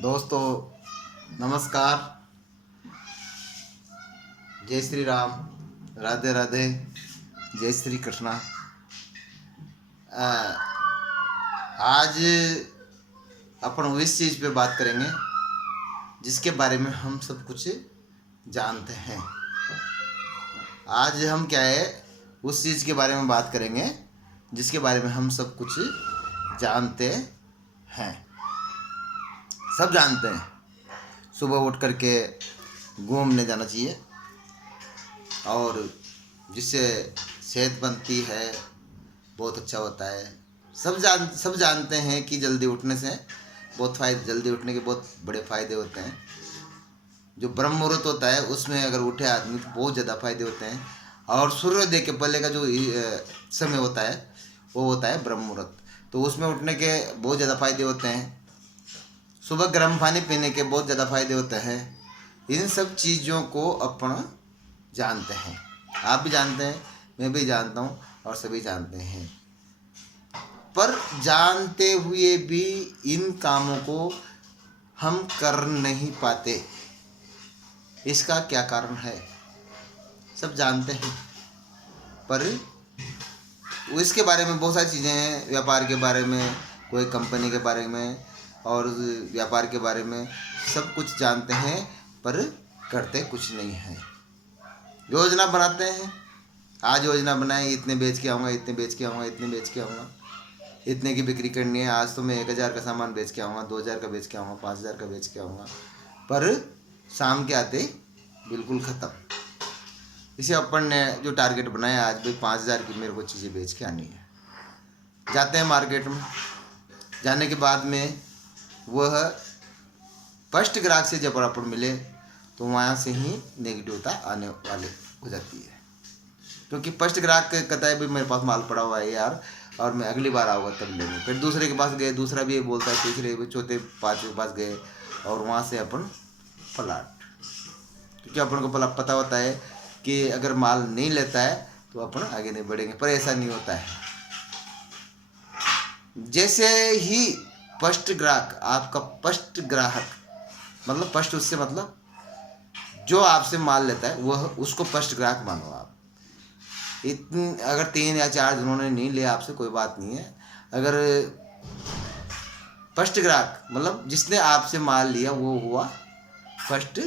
दोस्तों नमस्कार। जय श्री राम, राधे राधे, जय श्री कृष्णा। आज अपन इस चीज़ पे बात करेंगे जिसके बारे में हम सब कुछ जानते हैं। आज हम क्या है उस चीज़ के बारे में बात करेंगे जिसके बारे में हम सब कुछ जानते हैं। सब जानते हैं, सुबह उठ करके घूमने जाना चाहिए और जिससे सेहत बनती है, बहुत अच्छा होता है। सब जानते हैं कि जल्दी उठने से बहुत फ़ायदे, जल्दी उठने के बहुत बड़े फ़ायदे होते हैं। जो ब्रह्म मुहूर्त होता है उसमें अगर उठे आदमी तो बहुत ज़्यादा फ़ायदे होते हैं। और सूर्योदय के पहले का जो समय होता है वो होता है ब्रह्म मुहूर्त, तो उसमें उठने के बहुत ज़्यादा फ़ायदे होते हैं। सुबह गर्म पानी पीने के बहुत ज़्यादा फ़ायदे होते हैं। इन सब चीज़ों को अपन जानते हैं, आप भी जानते हैं, मैं भी जानता हूँ और सभी जानते हैं। पर जानते हुए भी इन कामों को हम कर नहीं पाते, इसका क्या कारण है? सब जानते हैं पर इसके बारे में बहुत सारी चीज़ें हैं। व्यापार के बारे में, कोई कंपनी के बारे में और व्यापार के बारे में सब कुछ जानते हैं पर करते कुछ नहीं है। योजना बनाते हैं, आज योजना बनाए, इतने बेच के आऊँगा, इतने बेच के आऊँगा, इतने बेच के आऊँगा, इतने की बिक्री करनी है, आज तो मैं 1000 का सामान बेच के आऊँगा, 2000 का बेच के आऊँगा, 5000 का बेच के आऊँगा, पर शाम के आते बिल्कुल ख़त्म। इसे अपन ने जो टारगेट बनाया, आज भाई 5000 की मेरे को चीज़ें बेच के आनी है। जाते हैं मार्केट में, जाने के बाद में वह फर्स्ट ग्राहक से जब अपन मिले तो वहाँ से ही नेगेटिवता आने वाले हो जाती है, क्योंकि फर्स्ट ग्राहक कहता है भाई मेरे पास माल पड़ा हुआ है यार और मैं अगली बार आऊँगा तब लेंगे। फिर दूसरे के पास गए, दूसरा भी ये बोलता है, तीसरे चौथे पाँचवें के पास गए और वहाँ से अपन पलाट, क्योंकि अपन को पता होता है कि अगर माल नहीं लेता है तो अपन आगे नहीं बढ़ेंगे। पर ऐसा नहीं होता है। जैसे ही फर्स्ट ग्राहक, आपका फर्स्ट ग्राहक मतलब फर्स्ट, उससे मतलब जो आपसे माल लेता है वह उसको फर्स्ट ग्राहक मानो आप। अगर 3 या 4 जिन्होंने नहीं लिया आपसे कोई बात नहीं है। अगर फर्स्ट ग्राहक मतलब जिसने आपसे माल लिया वो हुआ फर्स्ट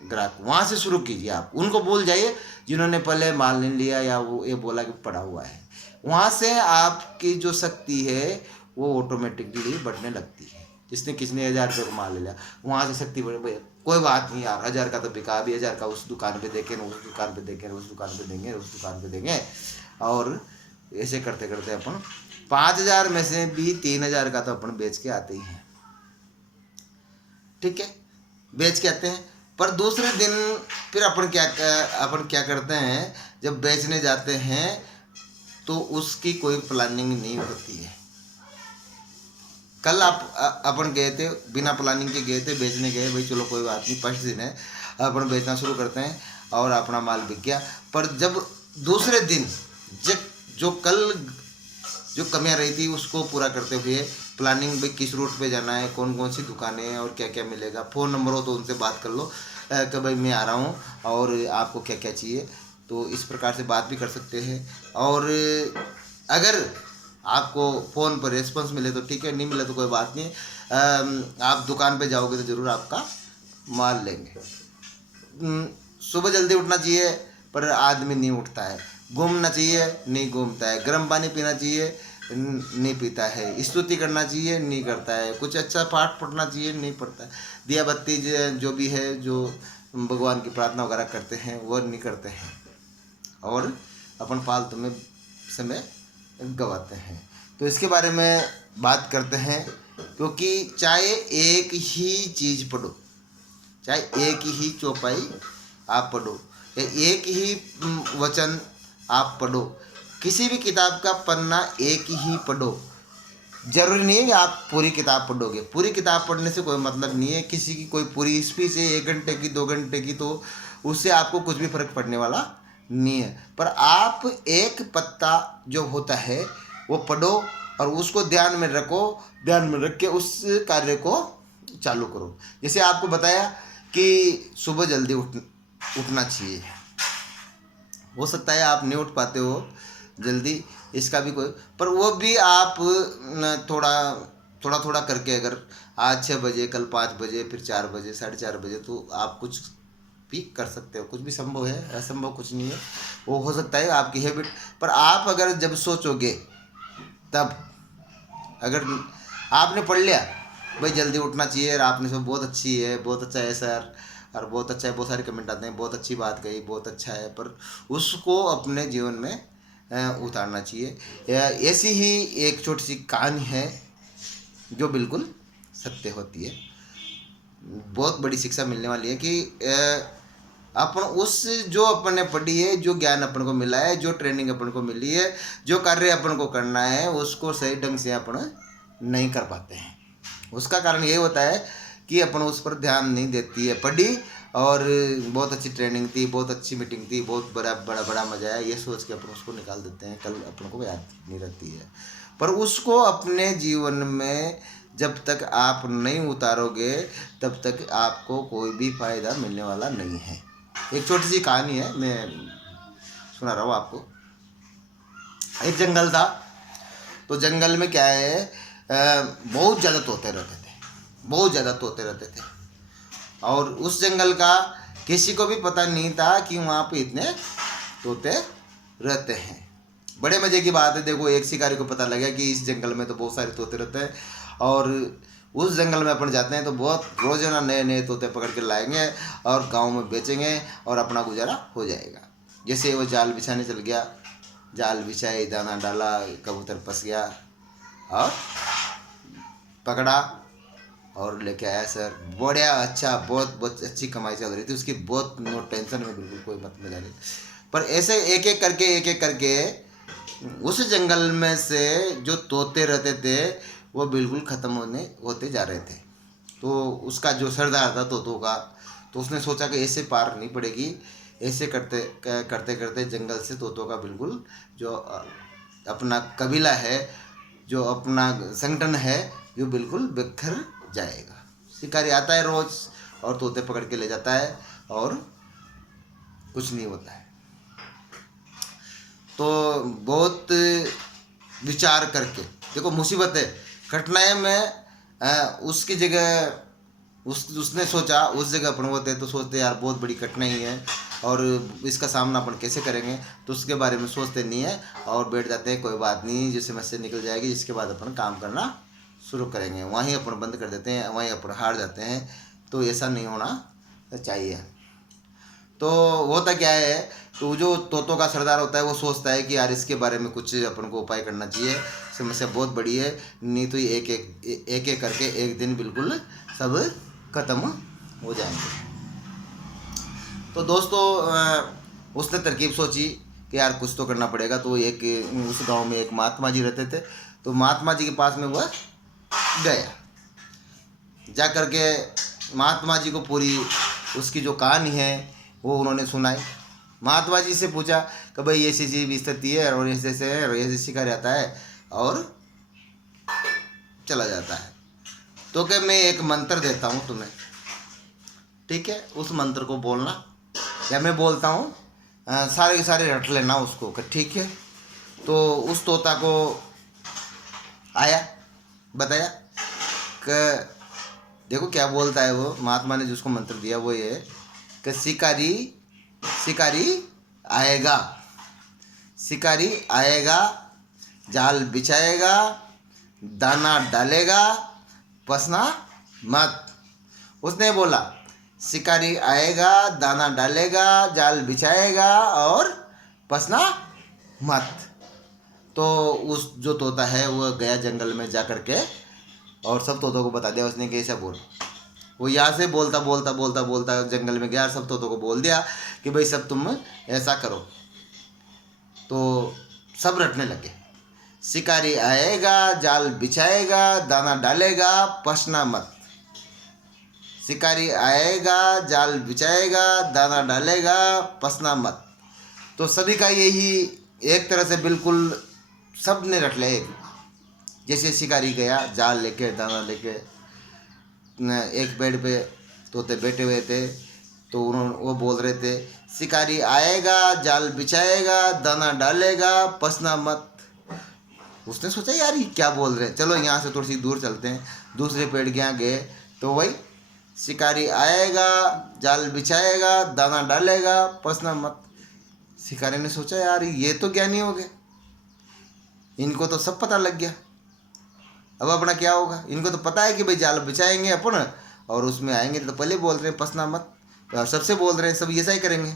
ग्राहक। वहाँ से शुरू कीजिए, आप उनको भूल जाइए जिन्होंने पहले माल नहीं लिया या वो ये बोला कि पड़ा हुआ है। वहाँ से आपकी जो शक्ति है वो ऑटोमेटिकली बढ़ने लगती है। जिसने किसने 1000 रुपये का माल ले लिया, वहाँ से शक्ति बढ़े। कोई बात नहीं यार, 1000 का तो बिका भी, 1000 का उस दुकान पे देखें, उस दुकान पे देखें, उस दुकान पे देंगे, उस दुकान पे देंगे, और ऐसे करते करते अपन 5000 में से भी 3000 का तो अपन बेच के आते ही हैं। ठीक है, बेच के आते हैं। पर दूसरे दिन फिर अपन क्या करते हैं, जब बेचने जाते हैं तो उसकी कोई प्लानिंग नहीं होती है। कल अपन गए थे, बिना प्लानिंग के गए थे, बेचने गए, भाई चलो कोई बात नहीं, फर्स्ट दिन है, अपन बेचना शुरू करते हैं और अपना माल बिक गया। पर जब दूसरे दिन जो कल जो कमियां रही थी उसको पूरा करते हुए प्लानिंग, भाई किस रूट पे जाना है, कौन कौन सी दुकानें हैं और क्या क्या मिलेगा, फ़ोन नंबर हो तो उनसे बात कर लो कि भाई मैं आ रहा हूँ और आपको क्या क्या चाहिए, तो इस प्रकार से बात भी कर सकते हैं। और अगर आपको फ़ोन पर रेस्पॉन्स मिले तो ठीक है, नहीं मिले तो कोई बात नहीं। आप दुकान पे जाओगे तो ज़रूर आपका माल लेंगे। सुबह जल्दी उठना चाहिए पर आदमी नहीं उठता है, घूमना चाहिए नहीं घूमता है, गर्म पानी पीना चाहिए नहीं पीता है, स्तुति करना चाहिए नहीं करता है, कुछ अच्छा पाठ पढ़ना चाहिए नहीं पढ़ता है, दिया बत्ती जो भी है जो भगवान की प्रार्थना वगैरह करते हैं वो नहीं करते हैं, और अपन फालतू में समय गवाते हैं। तो इसके बारे में बात करते हैं, क्योंकि चाहे एक ही चीज़ पढ़ो, चाहे एक ही चौपाई आप पढ़ो या एक ही वचन आप पढ़ो, किसी भी किताब का पन्ना एक ही पढ़ो, जरूरी नहीं है कि आप पूरी किताब पढ़ोगे। पूरी किताब पढ़ने से कोई मतलब नहीं है। किसी की कोई पूरी स्पीच है 1 घंटे की, 2 घंटे की, तो उससे आपको कुछ भी फर्क पड़ने वाला नहीं है। पर आप एक पत्ता जो होता है वो पढ़ो और उसको ध्यान में रखो, ध्यान में रख के उस कार्य को चालू करो। जैसे आपको बताया कि सुबह जल्दी उठना चाहिए। हो सकता है आप नहीं उठ पाते हो जल्दी, इसका भी कोई, पर वो भी आप थोड़ा थोड़ा थोड़ा करके, अगर आज 6 बजे, कल 5 बजे, फिर 4 बजे, 4:30 बजे, तो आप कुछ भी कर सकते हो। कुछ भी संभव है, असंभव कुछ नहीं है। वो हो सकता है आपकी हैबिट, पर आप अगर जब सोचोगे तब, अगर आपने पढ़ लिया भाई जल्दी उठना चाहिए और आपने सब बहुत अच्छी है, बहुत अच्छा है सर, और बहुत अच्छा है, बहुत सारे कमेंट आते हैं, बहुत अच्छी बात कही, बहुत अच्छा है, पर उसको अपने जीवन में उतारना चाहिए। ऐसी ही एक छोटी सी कहानी है जो बिल्कुल सत्य होती है। बहुत बड़ी शिक्षा मिलने वाली है कि अपन उस जो अपन ने पढ़ी है, जो ज्ञान अपन को मिला है, जो ट्रेनिंग अपन को मिली है, जो कार्य अपन को करना है, उसको सही ढंग से अपन नहीं कर पाते हैं। उसका कारण ये होता है कि अपन उस पर ध्यान नहीं देती है। पढ़ी और बहुत अच्छी ट्रेनिंग थी, बहुत अच्छी मीटिंग थी, बहुत बड़ा बड़ा बड़ा मजा है, ये सोच के अपन उसको निकाल देते हैं, कल अपन को याद नहीं रहती है। पर उसको अपने जीवन में जब तक आप नहीं उतारोगे तब तक आपको कोई भी फायदा मिलने वाला नहीं है। एक छोटी सी कहानी है, मैं सुना रहा हूँ आपको। एक जंगल था, तो जंगल में क्या है, बहुत ज़्यादा तोते रहते थे, बहुत ज़्यादा तोते रहते थे। और उस जंगल का किसी को भी पता नहीं था कि वहाँ पे इतने तोते रहते हैं। बड़े मज़े की बात है, देखो एक शिकारी को पता लगा कि इस जंगल में तो बहुत सारे तोते रहते हैं, और उस जंगल में अपन जाते हैं तो बहुत रोजाना नए नए तोते पकड़ के लाएंगे और गांव में बेचेंगे और अपना गुजारा हो जाएगा। जैसे वो जाल बिछाने चल गया, जाल बिछाए, दाना डाला, कबूतर फंस गया और पकड़ा और लेके आया सर। बढ़िया, अच्छा, बहुत बहुत अच्छी कमाई चल रही थी उसकी, बहुत नो टेंशन में, बिल्कुल कोई मत मजा नहीं। पर ऐसे एक एक करके उस जंगल में से जो तोते रहते थे वो बिल्कुल ख़त्म होते जा रहे थे। तो उसका जो सरदार था तोतों का, तो उसने सोचा कि ऐसे पार नहीं पड़ेगी, ऐसे करते करते करते जंगल से तोतों का बिल्कुल जो अपना कबीला है, जो अपना संगठन है, जो बिल्कुल बिखर जाएगा। शिकारी आता है रोज और तोते पकड़ के ले जाता है और कुछ नहीं होता है। तो बहुत विचार करके देखो, मुसीबत है, कठिनाई में उसकी जगह उसने सोचा उस जगह अपन होते तो सोचते यार बहुत बड़ी कठिनाई है और इसका सामना अपन कैसे करेंगे, तो उसके बारे में सोचते नहीं है और बैठ जाते हैं, कोई बात नहीं, जो समस्या निकल जाएगी, जिसके बाद अपन काम करना शुरू करेंगे। वहीं अपन बंद कर देते हैं, वहीं अपन हार जाते हैं। तो ऐसा नहीं होना चाहिए। तो होता क्या है, तो जो तोतों का सरदार होता है वो सोचता है कि यार इसके बारे में कुछ अपन को उपाय करना चाहिए, समस्या बहुत बड़ी है, नहीं तो एक एक करके एक दिन बिल्कुल सब खत्म हो जाएंगे। तो दोस्तों उसने तरकीब सोची कि यार कुछ तो करना पड़ेगा। तो एक उस गांव में एक महात्मा जी रहते थे, तो महात्मा जी के पास में वह गया, जा कर के महात्मा जी को पूरी उसकी जो कहानी है वो उन्होंने सुनाई। महात्मा जी से पूछा कि भाई ऐसी चीज स्थिति है और ऐसे ऐसे है और ऐसे शिकार आता है और चला जाता है, तो क्या मैं एक मंत्र देता हूँ तुम्हें, ठीक है, उस मंत्र को बोलना, या मैं बोलता हूँ सारे के सारे रट लेना उसको, ठीक है। तो उस तोता को आया, बताया कि देखो क्या बोलता है वो। महात्मा ने जिसको मंत्र दिया वो ये कि शिकारी शिकारी आएगा, शिकारी आएगा, जाल बिछाएगा, दाना डालेगा, फंसना मत। उसने बोला शिकारी आएगा, दाना डालेगा, जाल बिछाएगा और फंसना मत। तो उस जो तोता है वो गया जंगल में जा कर के और सब तोतों को बता दिया उसने कि ऐसा बोल। वो यहाँ से बोलता बोलता बोलता बोलता जंगल में गया और सब तोतों को बोल दिया कि भाई सब तुम ऐसा करो। तो सब रटने लगे, शिकारी आएगा, जाल बिछाएगा, दाना डालेगा, फंसना मत। शिकारी आएगा, जाल बिछाएगा, दाना डालेगा, फंसना मत। तो सभी का यही एक तरह से बिल्कुल सब ने रट लिया। जैसे शिकारी गया जाल लेके, दाना लेके, एक पेड़ पे तोते बैठे हुए थे, तो वो बोल रहे थे, शिकारी आएगा, जाल बिछाएगा, दाना डालेगा, पसना मत। उसने सोचा यार ये क्या बोल रहे हैं, चलो यहाँ से थोड़ी सी दूर चलते हैं। दूसरे पेड़ के यहाँ गए तो वही, शिकारी आएगा, जाल बिछाएगा, दाना डालेगा, पसना मत। शिकारी ने सोचा यार ये तो ज्ञानी हो गए, इनको तो सब पता लग गया, अब अपना क्या होगा। इनको तो पता है कि भाई जाल बिछाएंगे अपन और उसमें आएंगे, तो पहले बोल रहे हैं पसना मत, तो सबसे बोल रहे हैं सब ऐसा ही करेंगे।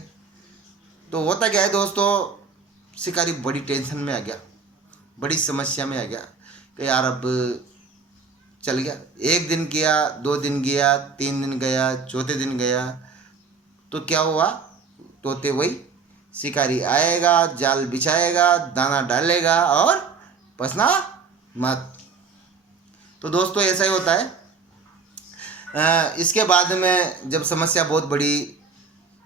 तो होता क्या है दोस्तों, शिकारी बड़ी टेंशन में आ गया, बड़ी समस्या में आ गया कि यार अब चल गया। एक दिन गया, 2 दिन गया, 3 दिन गया, चौथे दिन गया, तो क्या हुआ, तोते वही, शिकारी आएगा, जाल बिछाएगा, दाना डालेगा और पसना मत। तो दोस्तों ऐसा ही होता है। इसके बाद में जब समस्या बहुत बड़ी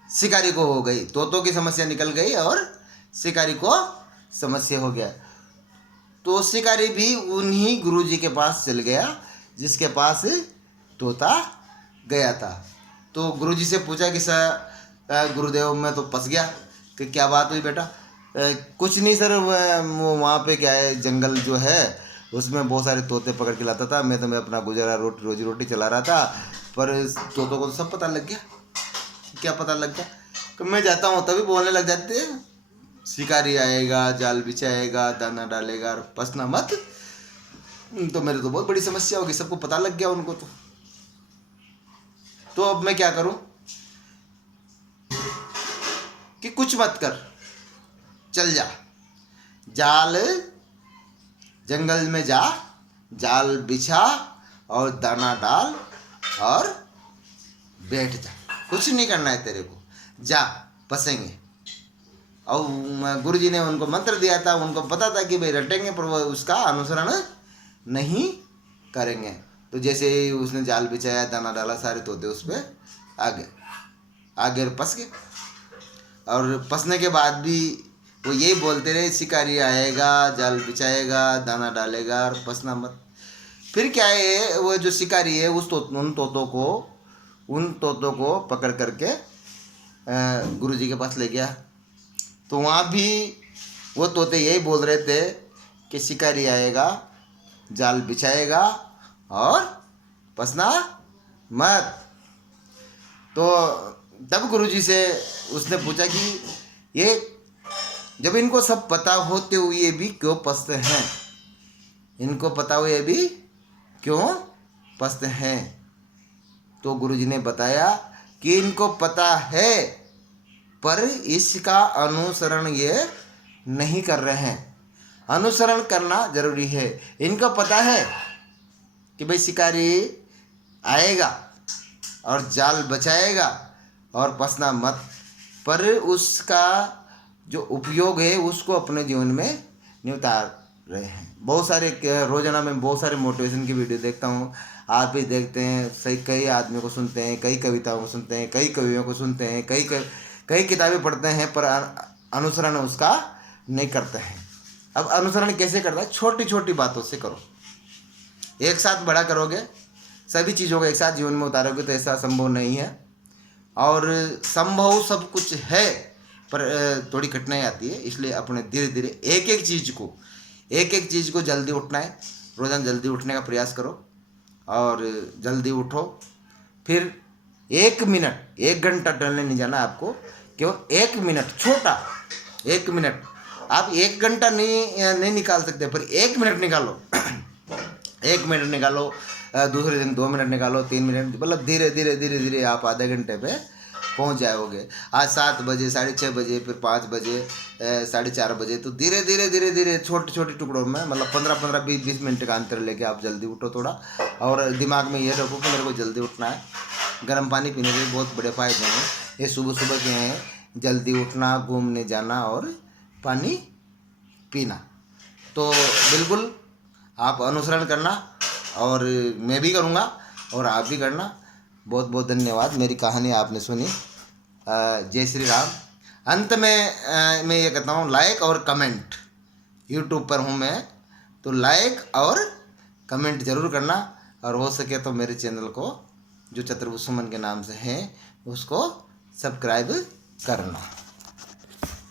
शिकारी को हो गई, तोतों की समस्या निकल गई और शिकारी को समस्या हो गया, तो शिकारी भी उन्हीं गुरुजी के पास चल गया जिसके पास तोता गया था। तो गुरुजी से पूछा कि सर गुरुदेव मैं तो फंस गया, कि क्या बात हुई बेटा। कुछ नहीं सर, वो वहाँ पे क्या है, जंगल जो है उसमें बहुत सारे तोते पकड़ के लाता था, मैं अपना गुजारा रोजी रोटी चला रहा था, पर तोतों को तो सब पता लग गया। क्या पता लग गया, तो मैं जाता हूँ तभी बोलने लग जाते हैं, शिकारी आएगा, जाल बिछाएगा, दाना डालेगा और पसना मत। तो मेरे तो बहुत बड़ी समस्या होगी, सबको पता लग गया उनको। तो अब मैं क्या करूं कि कुछ मत कर, चल जा, जाल जंगल में जा, जाल बिछा और दाना डाल और बैठ जा, कुछ नहीं करना है तेरे को, जा फंसेंगे। और गुरुजी ने उनको मंत्र दिया था, उनको पता था कि भाई रटेंगे पर वो उसका अनुसरण नहीं करेंगे। तो जैसे ही उसने जाल बिछाया, दाना डाला, सारे तोते उस पर आगे फंस गए। और फंसने के बाद भी वो यही बोलते रहे, शिकारी आएगा, जाल बिछाएगा, दाना डालेगा और फंसना मत। फिर क्या है, वो जो शिकारी है उन तोतों को पकड़ करके गुरुजी के पास ले गया। तो वहाँ भी वो तोते यही बोल रहे थे कि शिकारी आएगा, जाल बिछाएगा और फंसना मत। तो तब गुरुजी से उसने पूछा कि ये जब इनको सब पता होते हुए भी क्यों फंसते हैं, इनको पता हुए भी क्यों फंसते हैं। तो गुरुजी ने बताया कि इनको पता है पर इसका अनुसरण ये नहीं कर रहे हैं। अनुसरण करना जरूरी है। इनको पता है कि भाई शिकारी आएगा और जाल बचाएगा और फंसना मत, पर उसका जो उपयोग है उसको अपने जीवन में नहीं उतार रहे हैं। बहुत सारे रोजाना में बहुत सारे मोटिवेशन की वीडियो देखता हूँ, आप भी देखते हैं, सही कई आदमियों को सुनते हैं, कई कविताओं को सुनते हैं, कई कवियों को सुनते हैं, कई किताबें पढ़ते हैं, पर अनुसरण उसका नहीं करते हैं। अब अनुसरण कैसे करना है, छोटी छोटी बातों से करो। एक साथ बड़ा करोगे, सभी चीज़ों को एक साथ जीवन में उतारोगे तो ऐसा संभव नहीं है। और संभव सब कुछ है पर थोड़ी कठिनाई आती है, इसलिए अपने धीरे धीरे एक एक चीज़ को जल्दी उठना है। रोज़ाना जल्दी उठने का प्रयास करो और जल्दी उठो। फिर 1 मिनट, 1 घंटा टहलने नहीं जाना आपको, केवल 1 मिनट, छोटा 1 मिनट। आप 1 घंटा नहीं निकाल सकते, पर 1 मिनट निकालो। 1 मिनट निकालो, दूसरे दिन 2 मिनट निकालो, 3 मिनट, मतलब धीरे धीरे आप आधे घंटे पे पहुंच जाओगे। आज 7 बजे, 6:30 बजे, फिर 5 बजे, 4:30 बजे, तो धीरे धीरे छोटे छोटे टुकड़ों में, मतलब 15 20 मिनट का अंतर लेके आप जल्दी उठो थोड़ा। और दिमाग में ये रखो कि मेरे को जल्दी उठना है। गर्म पानी पीने के बहुत बड़े फायदे हैं, ये सुबह सुबह के हैं, जल्दी उठना, घूमने जाना और पानी पीना। तो बिल्कुल आप अनुसरण करना, और मैं भी करूँगा और आप भी करना। बहुत बहुत धन्यवाद, मेरी कहानी आपने सुनी। जय श्री राम। अंत में मैं ये कहता हूँ, लाइक और कमेंट, यूट्यूब पर हूँ मैं, तो लाइक और कमेंट ज़रूर करना। और हो सके तो मेरे चैनल को जो चतुर्भुज सुमन के नाम से है उसको सब्सक्राइब करना।